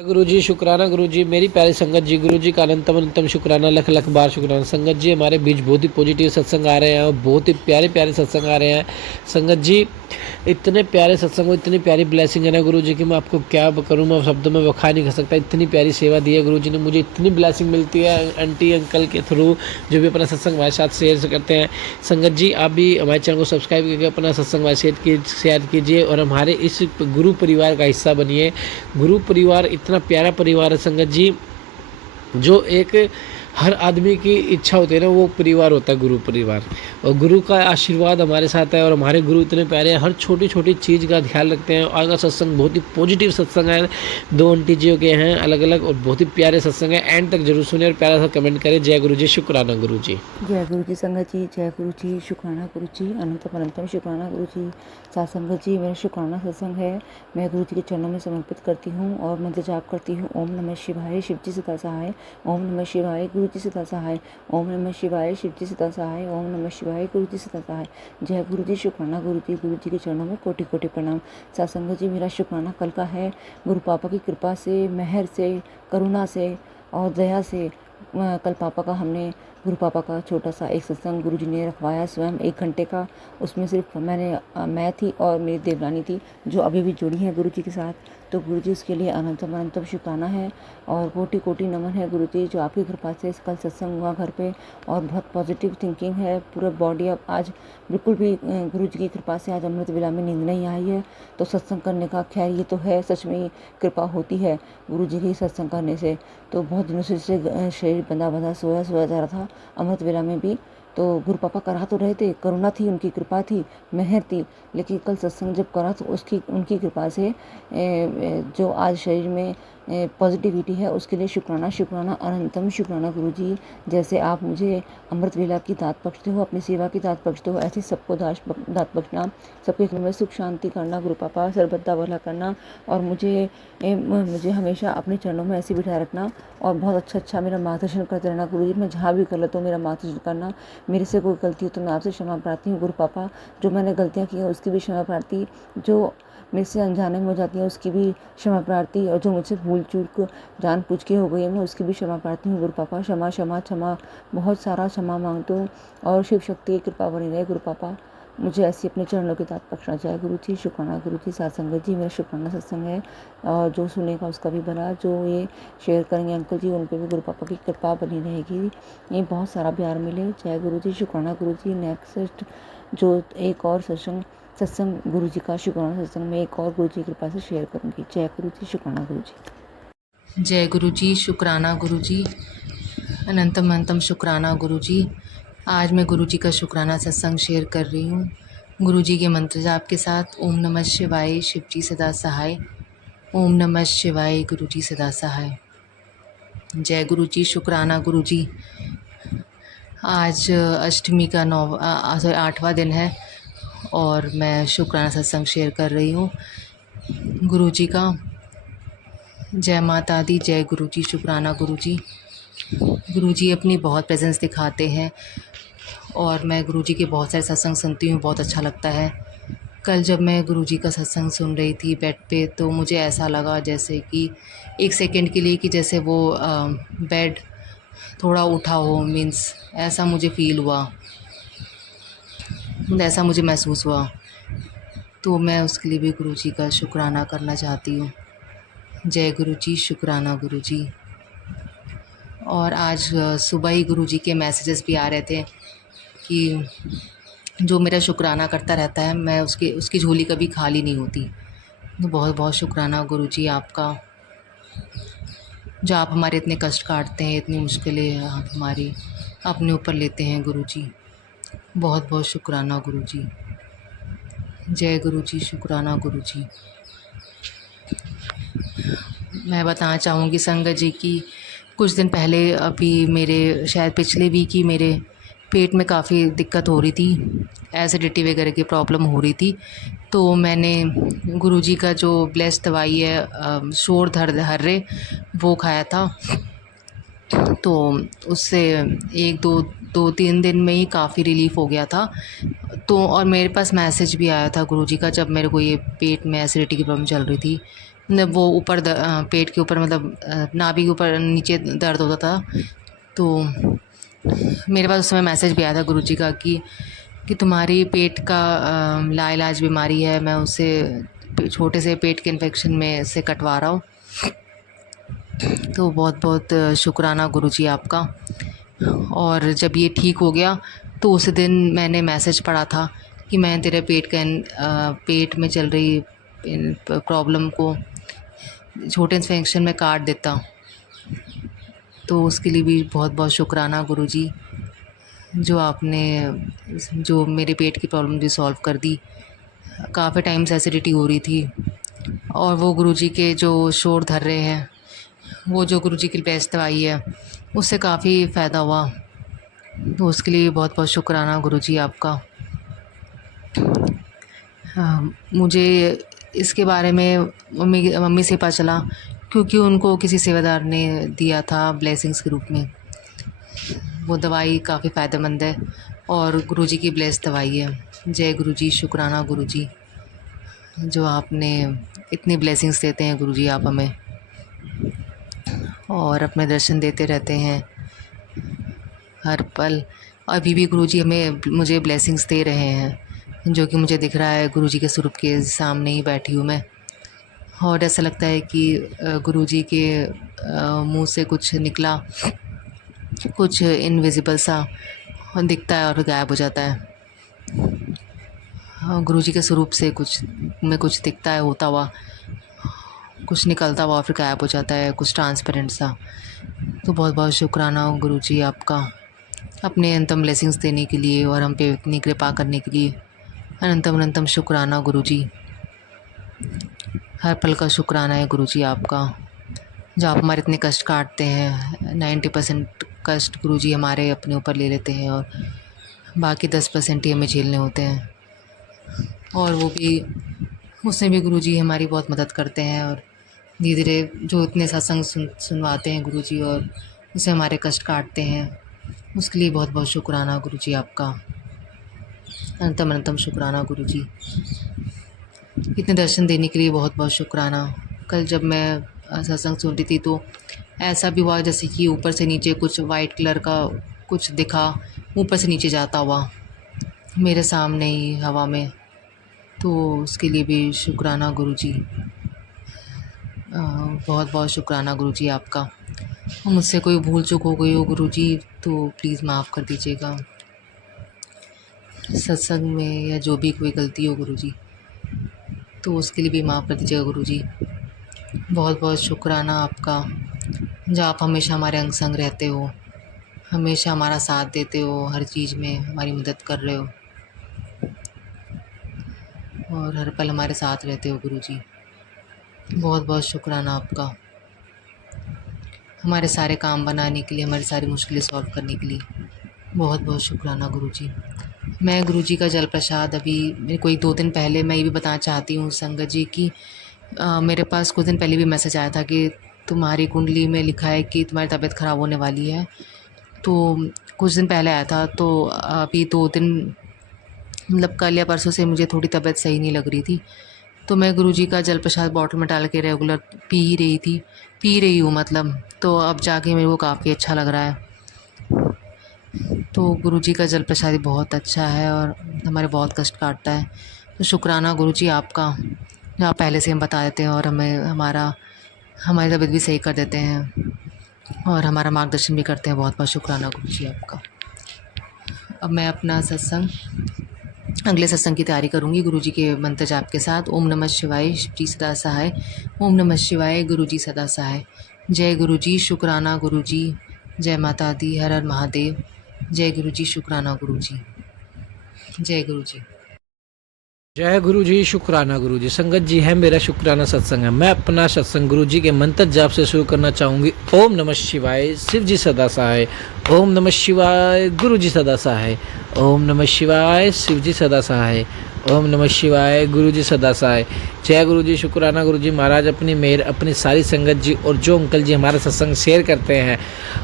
गुरु जी शुक्राना गुरु जी, मेरी प्यारी संगत जी, गुरु जी का अनंतम अनंतम शुक्राना, लख लख बार शुक्राना। संगत जी हमारे बीच बहुत ही पॉजिटिव सत्संग आ रहे हैं और बहुत ही प्यारे प्यारे सत्संग आ रहे हैं। संगत जी इतने प्यारे सत्संग, इतनी प्यारी ब्लेसिंग है ना गुरु जी की मैं आपको क्या करूँ, मैं शब्दों में बखा नहीं कर सकता। इतनी प्यारी सेवा दी है गुरु जी ने मुझे, इतनी ब्लेसिंग मिलती है आंटी अंकल के थ्रू जो भी अपना सत्संग हमारे साथ शेयर करते हैं। संगत जी आप भी हमारे चैनल को सब्सक्राइब करके अपना सत्संग हमारे शेयर कीजिए और हमारे इस गुरु परिवार का हिस्सा बनिए। गुरु परिवार इतना प्यारा परिवार है संगत जी, जो एक हर आदमी की इच्छा होती है ना, वो परिवार होता है गुरु परिवार। और गुरु का आशीर्वाद हमारे साथ है और हमारे गुरु इतने प्यारे हैं, हर छोटी छोटी चीज़ का ख्याल रखते हैं। आज का सत्संग बहुत ही पॉजिटिव सत्संग है, दो आंटी जियों के हैं अलग अलग और बहुत ही प्यारे सत्संग है। एंड तक जरूर सुने और प्यारा सा कमेंट करें। जय गुरु जी, शुक्राना गुरु जी। जय गुरु जी संगत जी, जय गुरु जी, शुक्राना गुरु जी, अनंतम अनंतम शुक्राना गुरु जी। साथ संगत जी मेरा शुक्राना सत्संग है, मैं गुरु जी के चरणों में समर्पित करती हूँ और मंत्र जाप करती हूँ। ओम नमः शिवाय, शिव जी सदा सहाय। ओम नमः शिवाय, गुरु जी सदा सहाय। ओम नमः शिवाय, शिव जी सदा सहाय। ओम नमः शिवाय, गुरु जी सदा सहाय। जय गुरु जी, शुक्राना गुरु जी के चरणों में कोटि कोटि प्रणाम। साथ संगत जी मेरा शुक्राना कल का है, गुरु पापा की कृपा से, मेहर से, करुणा से और दया से कल पापा का हमने गुरु पापा का छोटा सा एक सत्संग गुरु जी ने रखवाया स्वयं 1 घंटे का। उसमें सिर्फ मैं थी और मेरी देवरानी थी जो अभी भी जुड़ी हैं गुरु जी के साथ। तो गुरु जी उसके लिए अनंतम अनंतम शुक्राना है और कोटि कोटि नमन है गुरु जी, जो आपकी कृपा से कल सत्संग हुआ घर पे और बहुत पॉजिटिव थिंकिंग है। पूरा बॉडी अब आज बिल्कुल भी गुरु जी की कृपा से आज अमृत वेला में नींद नहीं आई है। तो सत्संग करने का खैर ये तो है, सच में कृपा होती है गुरु जी की सत्संग करने से। तो बहुत दिनों से शरीर बंधा बंधा सोया सोया जा रहा था अमृत वेला में भी। तो गुरु पापा करा तो रहे थे, करुणा थी, उनकी कृपा थी, मेहर थी, लेकिन कल सत्संग जब करा तो उसकी उनकी कृपा से जो आज शरीर में पॉजिटिविटी है उसके लिए शुक्राना शुक्राना अनंतम शुक्राना गुरु जी। जैसे आप मुझे अमृत वेला की दात बख्शते हो, अपनी सेवा की दात बख्शते हो, ऐसे सबको दात बख्शना, सबके घर में सुख शांति करना गुरु पापा, सर्वदा भला करना और मुझे हमेशा अपने चरणों में ऐसे बिठाए रखना और बहुत अच्छा मेरा मार्गदर्शन करते रहना गुरु जी। मैं जहाँ भी गलत हूँ मेरा मार्गदर्शन करना, मेरे से कोई गलती हो तो मैं आपसे क्षमा प्रार्थी हूँ गुरु पापा। जो मैंने गलतियाँ की हैं उसकी भी क्षमा प्रार्थी, जो मेरे से अनजाने में हो जाती है उसकी भी क्षमा प्रार्थी, और जो मुझसे भूल चूक जान पूछ के हो गई है मैं उसकी भी क्षमा प्रार्थी हूँ गुरु पापा। क्षमा क्षमा क्षमा, बहुत सारा क्षमा मांगती हूँ और शिव शक्ति की कृपा बनी रहे गुरु पापा, मुझे ऐसी अपने चरणों की दात बख्शना चाहे गुरु जी। शुक्राना गुरु जी। साथ संगत जी मेरा शुक्राना सत्संग है और जो सुनेगा उसका भी भला, जो ये शेयर करेंगे अंकल जी उन पर भी गुरु पापा की कृपा बनी रहेगी, ये बहुत सारा प्यार मिले। जय गुरु जी, शुक्राना गुरु जी। नेक्स्ट जो एक और सत्संग गुरु जी का शुक्राना सत्संग में एक और गुरु जी की कृपा से शेयर करूँगी। जय गुरु जी, शुक्राना गुरु जी। जय गुरु जी, शुक्राना गुरु जी, अनंतम अनंतम शुक्राना गुरु जी। आज मैं गुरु जी का शुक्राना सत्संग शेयर कर रही हूँ गुरु जी के मंत्र जाप के साथ। ओम नमः शिवाय, शिव जी सदा सहाय। ओम नमः शिवाय, गुरु जी सदा सहाय। जय गुरु जी, शुक्राना गुरु जी। आज अष्टमी का 8वां दिन है और मैं शुक्राना सत्संग शेयर कर रही हूँ गुरु जी का। जय माता दी, जय गुरु जी, शुक्राना गुरु जी। गुरु जी अपनी बहुत प्रेजेंस दिखाते हैं और मैं गुरु जी के बहुत सारे सत्संग सुनती हूँ, बहुत अच्छा लगता है। कल जब मैं गुरु जी का सत्संग सुन रही थी बेड पे, तो मुझे ऐसा लगा जैसे कि 1 सेकंड के लिए कि जैसे वो बेड थोड़ा उठा हो, मीन्स ऐसा मुझे फ़ील हुआ, ऐसा मुझे महसूस हुआ। तो मैं उसके लिए भी गुरु जी का शुक्राना करना चाहती हूँ। जय गुरु जी, शुक्राना गुरु जी। और आज सुबह ही गुरु जी के मैसेजेस भी आ रहे थे कि जो मेरा शुक्राना करता रहता है मैं उसकी झोली कभी खाली नहीं होती। तो बहुत बहुत शुक्राना गुरु जी आपका, जो आप हमारे इतने कष्ट काटते हैं, इतनी मुश्किलें आप हमारी अपने ऊपर लेते हैं गुरु जी। बहुत बहुत शुक्राना गुरु जी। जय गुरु जी, शुक्राना गुरु जी। मैं बताना चाहूँगी संगत जी की कुछ दिन पहले, अभी मेरे शायद पिछले वीक ही मेरे पेट में काफ़ी दिक्कत हो रही थी, एसिडिटी वगैरह की प्रॉब्लम हो रही थी। तो मैंने गुरु जी का जो ब्लेस्ड दवाई है शोर दर्द हर्रे, वो खाया था। तो उससे 1-2-3 दिन में ही काफ़ी रिलीफ़ हो गया था। तो और मेरे पास मैसेज भी आया था गुरु जी का, जब मेरे को ये पेट में एसिडिटी की प्रॉब्लम चल रही थी। मतलब वो ऊपर पेट के ऊपर मतलब नाभि के ऊपर नीचे दर्द होता था। तो मेरे पास उस समय मैसेज भी आया था गुरुजी का कि तुम्हारी पेट का लाइलाज बीमारी है, मैं उसे छोटे से पेट के इन्फेक्शन में से कटवा रहा हूँ। तो बहुत बहुत शुक्राना गुरुजी आपका। और जब ये ठीक हो गया तो उस दिन मैंने मैसेज पढ़ा था कि मैं तेरे पेट में चल रही प्रॉब्लम को छोटे इन्फेक्शन में काट देता हूँ। तो उसके लिए भी बहुत बहुत शुक्राना गुरुजी, जो मेरे पेट की प्रॉब्लम भी सॉल्व कर दी। काफ़ी टाइम से एसिडिटी हो रही थी, और वो गुरुजी के जो शोर धर रहे हैं, वो जो गुरुजी की बेस्ट दवाई है, उससे काफ़ी फ़ायदा हुआ। तो उसके लिए बहुत बहुत शुक्राना गुरुजी आपका। मुझे इसके बारे में मम्मी से पता चला, क्योंकि उनको किसी सेवादार ने दिया था ब्लेसिंग्स के रूप में। वो दवाई काफ़ी फ़ायदेमंद है और गुरुजी की ब्लेस दवाई है। जय गुरुजी, शुक्राना गुरुजी, जो आपने इतनी ब्लेसिंग्स देते हैं गुरुजी आप हमें, और अपने दर्शन देते रहते हैं हर पल। अभी भी गुरुजी मुझे ब्लेसिंग्स दे रहे हैं, जो कि मुझे दिख रहा है। गुरुजी के स्वरूप के सामने ही बैठी हूँ मैं, और ऐसा लगता है कि गुरुजी के मुंह से कुछ निकला, कुछ इनविजिबल सा दिखता है और गायब हो जाता है। गुरुजी के स्वरूप से कुछ दिखता है होता हुआ, कुछ निकलता हुआ फिर गायब हो जाता है, कुछ ट्रांसपेरेंट सा। तो बहुत बहुत शुक्राना गुरुजी आपका, अपने अनंतम ब्लेसिंग्स देने के लिए और हम पे इतनी कृपा करने के लिए। अनंतम अनंतम शुक्राना गुरुजी, हर पल का शुक्राना है गुरुजी आपका, जो आप हमारे इतने कष्ट काटते हैं। 90% कष्ट गुरुजी हमारे अपने ऊपर ले लेते हैं, और बाकी 10% ही हमें झेलने होते हैं। और वो भी, उसमें भी गुरुजी हमारी बहुत मदद करते हैं, और धीरे धीरे जो इतने सत्संग सुनवाते हैं गुरुजी, और उससे हमारे कष्ट काटते हैं, उसके लिए बहुत बहुत शुक्राना गुरुजी आपका। अनंतम अनंतम शुक्राना गुरुजी, इतने दर्शन देने के लिए बहुत बहुत शुक्राना। कल जब मैं सत्संग सुन रही थी तो ऐसा भी हुआ जैसे कि ऊपर से नीचे कुछ वाइट कलर का कुछ दिखा, ऊपर से नीचे जाता हुआ मेरे सामने ही हवा में। तो उसके लिए भी शुक्राना गुरुजी, बहुत बहुत शुक्राना गुरुजी आपका। मुझसे कोई भूल चूक हो गई हो गुरुजी तो प्लीज़ माफ़ कर दीजिएगा। सत्संग में या जो भी कोई गलती हो गुरुजी, तो उसके लिए भी माफ़ कर दीजिएगा गुरुजी। बहुत बहुत शुक्राना आपका, जो आप हमेशा हमारे अंग संग रहते हो, हमेशा हमारा साथ देते हो, हर चीज़ में हमारी मदद कर रहे हो, और हर पल हमारे साथ रहते हो गुरुजी। बहुत बहुत शुक्राना आपका, हमारे सारे काम बनाने के लिए, हमारी सारी मुश्किलें सॉल्व करने के लिए। बहुत बहुत शुक्राना गुरुजी। मैं गुरुजी का जल प्रसाद अभी मेरे को 2 दिन पहले मैं ये भी बताना चाहती हूँ संगत जी कि मेरे पास कुछ दिन पहले भी मैसेज आया था कि तुम्हारी कुंडली में लिखा है कि तुम्हारी तबीयत ख़राब होने वाली है। तो कुछ दिन पहले आया था, तो अभी 2 दिन मतलब कल या परसों से मुझे थोड़ी तबीयत सही नहीं लग रही थी। तो मैं गुरुजी का जल प्रसाद बॉटल में डाल के रेगुलर पी रही हूँ मतलब। तो अब जाके मेरे को काफ़ी अच्छा लग रहा है। तो गुरुजी का जल प्रसाद बहुत अच्छा है और हमारे बहुत कष्ट काटता है। तो शुक्राना गुरुजी आपका, जो आप पहले से हम बता देते हैं और हमारी तबीयत भी सही कर देते हैं और हमारा मार्गदर्शन भी करते हैं। बहुत बहुत शुक्राना गुरुजी आपका। अब मैं अपना अगले सत्संग की तैयारी करूँगी गुरुजी के मंत्र जाप के साथ। ओम नमः शिवाय, जी सदा सहाय। ओम नमः शिवाय, गुरुजी सदा सहाय। जय गुरुजी, शुक्राना गुरुजी। जय माता दी, हर हर महादेव। जय गुरुजी, शुक्राना गुरुजी। जय गुरुजी। जय गुरु जी, शुक्राना गुरु जी। संगत जी है मेरा शुक्राना सत्संग है। मैं अपना सत्संग गुरु जी के मंत्र जाप से शुरू करना चाहूँगी। ओम नमः शिवाय, शिव जी सदा सहाय। ओम नमः शिवाय, गुरु जी सदा सहाय। ओम नमः शिवाय, शिव जी सदा सहाय। ओम नमः शिवाय। गुरु जी सदा सहाय। जय गुरु जी। शुक्राना गुरु जी महाराज अपनी मेहर अपनी सारी संगत जी और जो अंकल जी हमारा सत्संग शेयर करते हैं,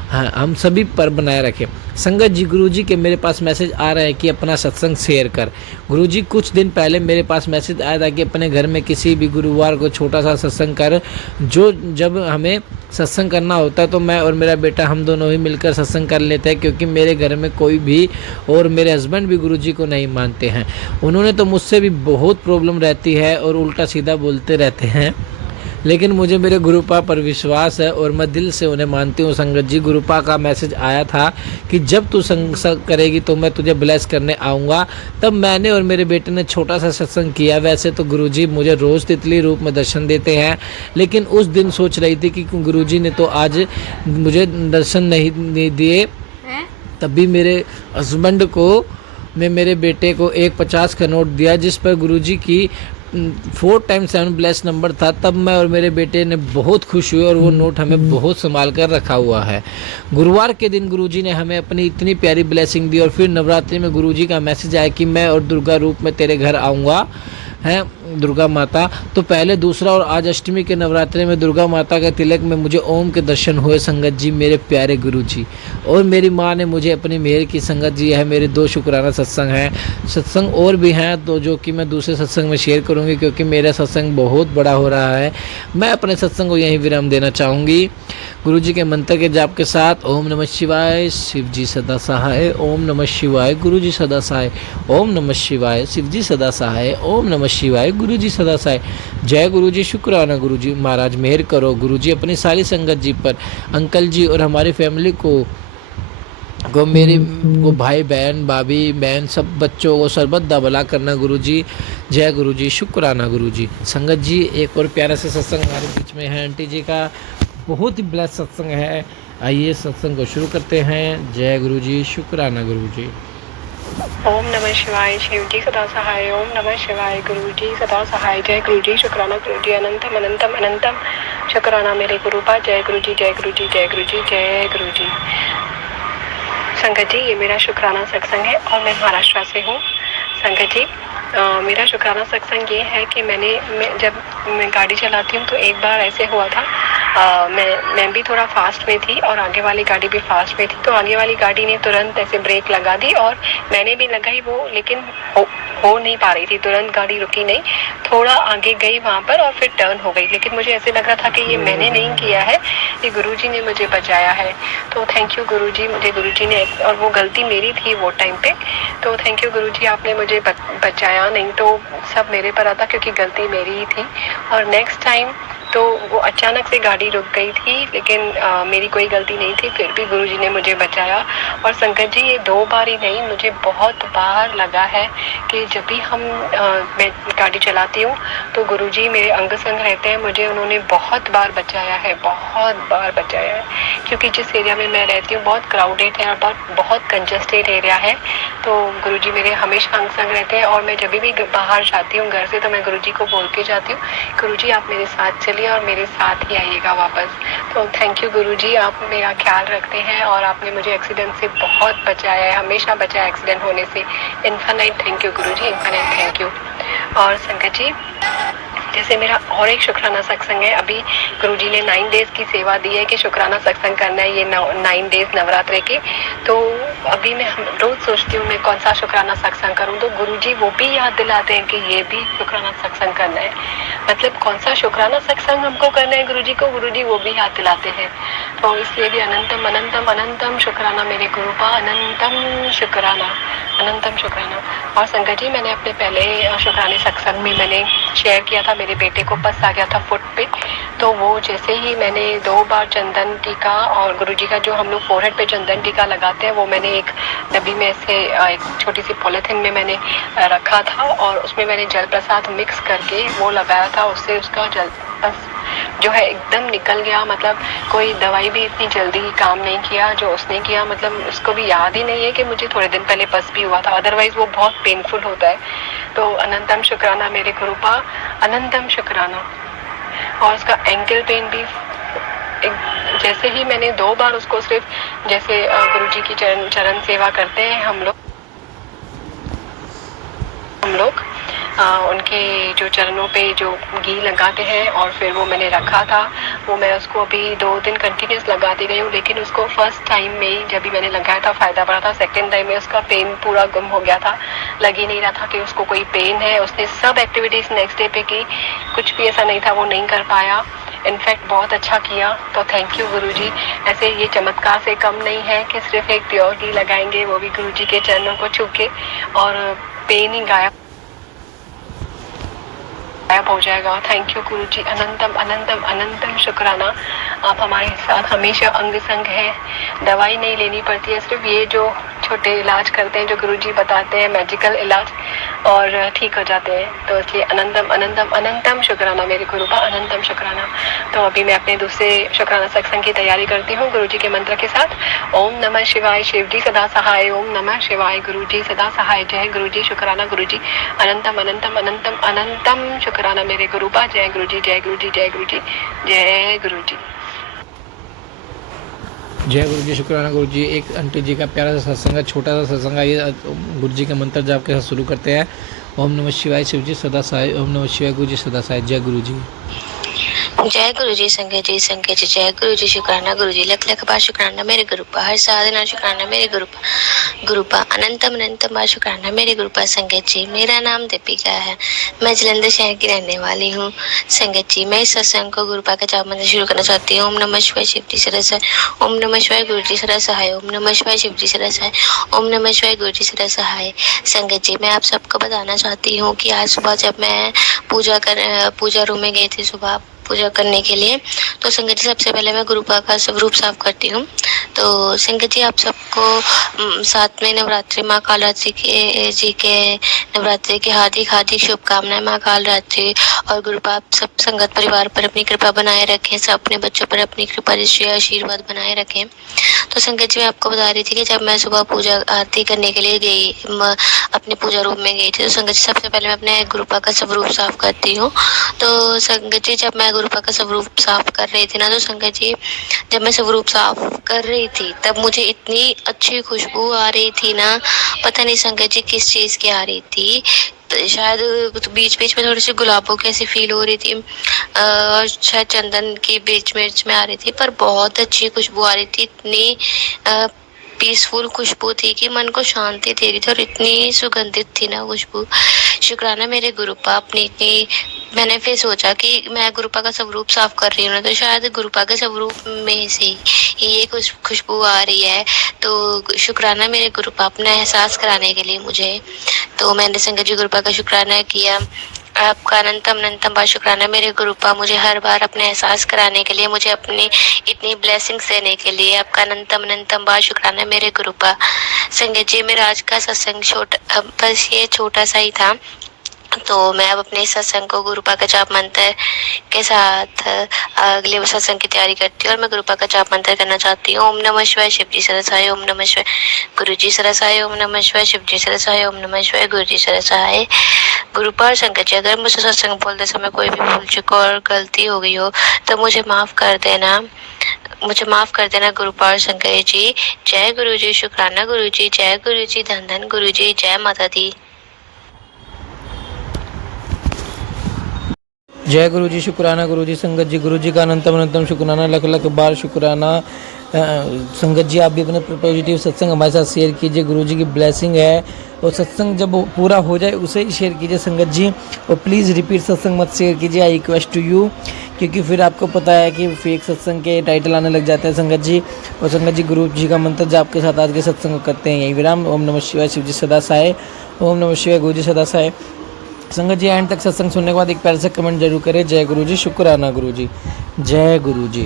हाँ, हम सभी पर बनाए रखें। संगत जी, गुरु जी के मेरे पास मैसेज आ रहा है कि अपना सत्संग शेयर कर। गुरु जी कुछ दिन पहले मेरे पास मैसेज आया था कि अपने घर में किसी भी गुरुवार को छोटा सा सत्संग कर। जब हमें सत्संग करना होता है तो मैं और मेरा बेटा हम दोनों ही मिलकर सत्संग कर लेते हैं, क्योंकि मेरे घर में कोई भी और मेरे हस्बैंड भी गुरु जी को नहीं मानते हैं। उन्होंने तो मुझसे भी बहुत प्रॉब्लम रहती है और उल्टा सीधा बोलते रहते हैं, लेकिन मुझे मेरे गुरुपा पर विश्वास है और मैं दिल से उन्हें मानती हूँ। संगत जी, गुरुपा का मैसेज आया था कि जब तू सत्संग करेगी तो मैं तुझे ब्लेस करने आऊँगा। तब मैंने और मेरे बेटे ने छोटा सा सत्संग किया। वैसे तो गुरुजी मुझे रोज़ तितली रूप में दर्शन देते हैं, लेकिन उस दिन सोच रही थी कि गुरुजी ने तो आज मुझे दर्शन नहीं दिए। तभी मेरे हस्बैंड को मैं मेरे बेटे को एक 50 का नोट दिया, जिस पर गुरुजी की 4 टाइम्स 7 ब्लेस नंबर था। तब मैं और मेरे बेटे ने बहुत खुश हुए और वो नोट हमें बहुत संभाल कर रखा हुआ है। गुरुवार के दिन गुरुजी ने हमें अपनी इतनी प्यारी ब्लेसिंग दी और फिर नवरात्रि में गुरुजी का मैसेज आया कि मैं और दुर्गा रूप में तेरे घर आऊँगा, हैं दुर्गा माता। तो पहले दूसरा और आज अष्टमी के नवरात्रि में दुर्गा माता के तिलक में मुझे ओम के दर्शन हुए। संगत जी, मेरे प्यारे गुरु जी और मेरी माँ ने मुझे अपनी मेहर की। संगत जी, यह मेरे 2 शुक्राना सत्संग हैं। सत्संग और भी हैं तो जो कि मैं दूसरे सत्संग में शेयर करूँगी, क्योंकि मेरा सत्संग बहुत बड़ा हो रहा है। मैं अपने सत्संग को यहीं विराम देना चाहूँगी गुरु जी के मंत्र के जाप के साथ। ओम नमः शिवाय, शिव जी सदा सहाय। ओम नमः शिवाय, गुरु जी सदा सहाय। ओम नमः शिवाय, शिव जी सदा सहाय। ओम नमः शिवाय, गुरु जी सदा सहाय। जय गुरु जी। शुक्राना गुरु जी महाराज, मेहर करो गुरु जी अपनी सारी संगत जी पर, अंकल जी और हमारी फैमिली को मेरे को भाई बहन भाभी बहन सब बच्चों को सरबत दा भला करना गुरु जी। जय गुरु जी। शुक्राना गुरु जी। संगत जी, एक और प्यारा सा सत्संग हमारे बीच में है आंटी जी का, बहुत ही ब्लेस सत्संग है। आइए सत्संग को शुरू करते हैं। जय गुरु जी। शुक्राना गुरु जी। ओम नमः शिवाय। शिव जी सदा सहाय। ओम नमः शिवाय। गुरु जी सदा सहाय। जय गुरु जी। शुक्राना गुरु जी। अनंतम अनंतम अनंतम शुक्राना मेरे गुरुपा। जय गुरु जी। जय गुरु जी। जय गुरु जी। जय गुरु जी। संगत जी, ये मेरा शुक्राना सत्संग है और मैं महाराष्ट्र से हूँ। संगत जी, मेरा शुक्राना सत्संग ये है कि जब मैं गाड़ी चलाती हूँ तो एक बार ऐसे हुआ था, मैं भी थोड़ा फास्ट में थी और आगे वाली गाड़ी भी फास्ट में थी। तो आगे वाली गाड़ी ने तुरंत ऐसे ब्रेक लगा दी और मैंने भी लगाई वो, लेकिन हो नहीं पा रही थी। तुरंत गाड़ी रुकी नहीं, थोड़ा आगे गई वहाँ पर और फिर टर्न हो गई। लेकिन मुझे ऐसे लग रहा था कि ये मैंने नहीं किया है, ये गुरुजी ने मुझे बचाया है। तो थैंक यू गुरुजी, मुझे गुरुजी ने, और वो गलती मेरी थी वो टाइम पे। तो थैंक यू गुरुजी, आपने मुझे बचाया, नहीं तो सब मेरे पर आता, क्योंकि गलती मेरी ही थी। और नेक्स्ट टाइम तो वो अचानक से गाड़ी रुक गई थी, लेकिन मेरी कोई गलती नहीं थी, फिर भी गुरुजी ने मुझे बचाया। और संगत जी, ये 2 बार ही नहीं, मुझे बहुत बार लगा है कि जब भी मैं गाड़ी चलाती हूँ तो गुरुजी मेरे अंग संग रहते हैं। मुझे उन्होंने बहुत बार बचाया है, बहुत बार बचाया है। क्योंकि जिस एरिया में मैं रहती हूँ बहुत क्राउडेड है और बहुत कंजस्टेड एरिया है, तो गुरुजी मेरे हमेशा अंग संग रहते हैं। और मैं जब भी बाहर जाती हूँ घर से तो मैं गुरुजी को बोल के जाती हूँ, गुरुजी आप मेरे साथ चलिए और मेरे साथ ही आइएगा वापस। तो थैंक यू गुरुजी, आप मेरा ख्याल रखते हैं और आपने मुझे एक्सीडेंट से बहुत बचाया है, हमेशा बचाया एक्सीडेंट होने से। Infinite thank you Guruji, infinite thank you. और संगत जी, जैसे मेरा और एक शुक्राना सत्संग है, अभी गुरुजी ने 9 डेज की सेवा दी है कि शुक्राना सत्संग करना है, ये 9 डेज नवरात्रे के। तो अभी मैं रोज सोचती हूँ मैं कौन सा शुक्राना सत्संग करूँ, तो गुरुजी वो भी याद दिलाते हैं कि ये भी शुक्राना सत्संग करना है। मतलब कौन सा शुक्राना सत्संग हमको करना है गुरुजी को, गुरुजी वो भी याद दिलाते हैं। तो इसलिए भी अनंतम अनंतम अनंतम शुक्राना मेरे गुरुपा, अनंतम शुक्राना, अनंतम शुक्राना। और संगत जी, मैंने अपने पहले शुक्राने सत्संग में मैंने शेयर किया था, मेरे बेटे को पस आ गया था फुट पे। तो वो जैसे ही मैंने 2 बार चंदन टीका, और गुरुजी का जो हम लोग फोरहेड पे चंदन टीका लगाते हैं, वो मैंने एक डब्बी में ऐसे एक छोटी सी पॉलिथीन में मैंने रखा था और उसमें मैंने जल प्रसाद मिक्स करके वो लगाया था। उससे उसका जल बस जो है एकदम निकल गया। मतलब कोई दवाई भी इतनी जल्दी काम नहीं किया जो उसने किया। मतलब उसको भी याद ही नहीं है कि मुझे थोड़े दिन पहले पस भी हुआ था, अदरवाइज वो बहुत पेनफुल होता है। तो अनंतम शुक्राना मेरे गुरुपा, अनंतम शुक्राना। और उसका एंकल पेन भी जैसे ही मैंने 2 बार उसको सिर्फ जैसे गुरुजी की चरण सेवा करते हैं हम लोग उनके जो चरणों पे जो घी लगाते हैं और फिर वो मैंने रखा था, वो मैं उसको अभी 2 दिन कंटिन्यूस लगाती गई हूँ। लेकिन उसको फर्स्ट टाइम में ही जब भी मैंने लगाया था फ़ायदा पड़ा था, सेकेंड टाइम में उसका पेन पूरा गुम हो गया था, लग ही नहीं रहा था कि उसको कोई पेन है। उसने सब एक्टिविटीज़ नेक्स्ट डे पे की, कुछ भी ऐसा नहीं था वो नहीं कर पाया, इनफैक्ट बहुत अच्छा किया। तो थैंक यू गुरुजी। ऐसे ये चमत्कार से कम नहीं है कि सिर्फ एक प्योर घी लगाएंगे, वो भी गुरुजी के चरणों को छू के, और पेन ही गायब हो जाएगा। थैंक यू गुरुजी, अनंतम अनंतम अनंतम शुक्राना। आप हमारे साथ हमेशा अंग संग है, दवाई नहीं लेनी पड़ती है, सिर्फ ये जो छोटे इलाज करते हैं जो गुरुजी बताते हैं, मैजिकल इलाज, और ठीक हो जाते हैं। तो इसलिए अनंतम अनंतम अनंतम शुक्राना मेरे गुरु का, अनंतम शुक्राना। तो अभी मैं अपने दूसरे शुक्राना सत्संग की तैयारी करती हूँ गुरुजी के मंत्र के साथ। ओम नमः शिवाय, शिव जी सदा सहाय। ओम नमः शिवाय, गुरु जी सदा सहाय। जय गुरुजी, शुक्राना गुरुजी, अनंतम अनंतम अनंतम अनंतम शुक्राना मेरे गुरु का। जय गुरुजी, जय गुरुजी, जय गुरुजी, जय गुरुजी। जय गुरु जी, शुक्राना गुरु जी। एक आंटी जी का प्यारा सा सत्संग है, छोटा सा सत्संग है। ये गुरु जी का मंत्र जाप के साथ शुरू करते हैं। ओम नमः शिवाय, शिव जी सदा सहाय। ओम नमः शिवाय, गुरु जी सदा सहाय। जय गुरु जी। जय गुरु जी, संगत जी, जय गुरु जी, शुक्राना गुरु जी, लख लख बार शुक्राना मेरे गुरुपा, हर साधना शुक्राना मेरे गुरुपा, अनंतम अनंतम बार शुक्राना मेरे गुरुपा। संगत जी, मेरा नाम दीपिका है, मैं जलंधर शहर की रहने वाली हूँ। संगत जी, मैं इस सत्संग को गुरुपा का जाप मंत्र शुरू करना चाहती हूँ। ओम नमः शिवाय, शिव जी सदा सहाय। ओम नमः शिवाय, गुरु जी सदा सहाय। ओम नमः शिवाय, शिव जी सदा सहाय। ओम नमः शिवाय, गुरु जी सदा सहाय। संगत जी, मैं आप सबको बताना चाहती हूँ कि आज सुबह जब मैं पूजा रूम में गई थी सुबह पूजा करने के लिए, तो संगत जी सबसे पहले मैं गुरुपा का स्वरूप साफ करती हूँ। तो संगत जी, आप सबको साथ में नवरात्रि माँ कालरात्रि जी के नवरात्रि की हार्दिक हार्दिक शुभकामनाएं। माँ कालरात्रि और गुरुपा आप सब संगत परिवार पर अपनी कृपा बनाए रखें, सब अपने बच्चों पर अपनी कृपा दृष्टि आशीर्वाद बनाए रखें। तो संगत जी, मैं आपको बता रही थी कि जब मैं सुबह पूजा आरती करने के लिए गई, अपने पूजा रूम में गई थी, तो संगत जी सबसे पहले मैं अपने गुरुपा का स्वरूप साफ करती हूँ। तो संगत जी, जब मैं गुरुपा का स्वरूप साफ कर रही थी ना, तो संगत जी जब मैं स्वरूप साफ कर रही थी तब मुझे इतनी अच्छी खुशबू आ रही थी ना, पता नहीं संगत जी किस चीज़ की आ रही थी, शायद बीच बीच में थोड़ी सी गुलाबों की ऐसी फील हो रही थी, और शायद चंदन की बीच में आ रही थी, पर बहुत अच्छी खुशबू आ रही थी। इतनी पीसफुल खुशबू थी कि मन को शांति दे रही थी, और इतनी सुगंधित थी ना खुशबू। शुक्राना मेरे गुरुपा, अपनी इतनी मैंने फिर सोचा कि मैं गुरुपा का स्वरूप साफ कर रही हूँ ना, तो शायद गुरुपा के स्वरूप में से ही ये खुशबू आ रही है। तो शुक्राना मेरे गुरुपा, अपना एहसास कराने के लिए मुझे। तो मैंने संगत जी गुरुपा का शुक्राना किया। आपका अनंतम अनंतम बार शुक्राना मेरे गुरुपा, मुझे हर बार अपने एहसास कराने के लिए, मुझे अपनी इतनी ब्लेसिंग्स देने के लिए। आपका अनंतम अनंतम बार शुक्राना मेरे गुरुपा। संगत जी, मेरा आज का सत्संग बस ये छोटा सा ही था। तो मैं अब अपने सत्संग को गुरुपा का जाप मंत्र के साथ अगले सत्संग की तैयारी करती हूँ, और मैं गुरुपा का जाप मंत्र करना चाहती हूँ। ओम नमः शिवाय, शिव जी सदा सहाय। ओम नमः शिवाय, गुरु जी सदा सहाय। ओम नमः शिवाय, शिव जी सदा सहाय। ओम नमः शिवाय, गुरु जी सदा सहाय। गुरुपा और संगत जी, अगर मुझसे सत्संग बोलते समय कोई भी भूल चूक और गलती हो गई हो तो मुझे माफ़ कर देना, गुरुपा और संगत जी। जय गुरु जी, शुक्राना गुरु जी, जय गुरु जी, धन धन गुरु जी, जय माता दी। जय गुरु जी, शुक्राना गुरु जी। संगत जी, गुरु जी का अनंतम अनंतम शुक्राना, लख लख बार शुक्राना। संगत जी, आप भी अपने पॉजिटिव सत्संग हमारे साथ शेयर कीजिए, गुरु जी की ब्लेसिंग है। और सत्संग जब पूरा हो जाए उसे ही शेयर कीजिए संगत जी, और प्लीज़ रिपीट सत्संग मत शेयर कीजिए, आई रिक्वेस्ट टू यू, क्योंकि फिर आपको पता है कि फेक सत्संग के टाइटल आने लग जाते हैं संगत जी। और संगत जी, गुरु जी का मंत्र जाप के साथ आज के सत्संग को करते हैं यही विराम। ओम नमः शिवाय, शिव जी सदा सहाय। ओम नमः शिवाय, गुरु जी सदा सहाय। संगत जी, एंड तक सत्संग सुनने के बाद एक प्यार से कमेंट जरूर करें। जय गुरु जी, शुक्राना गुरु जी, जय गुरु जी।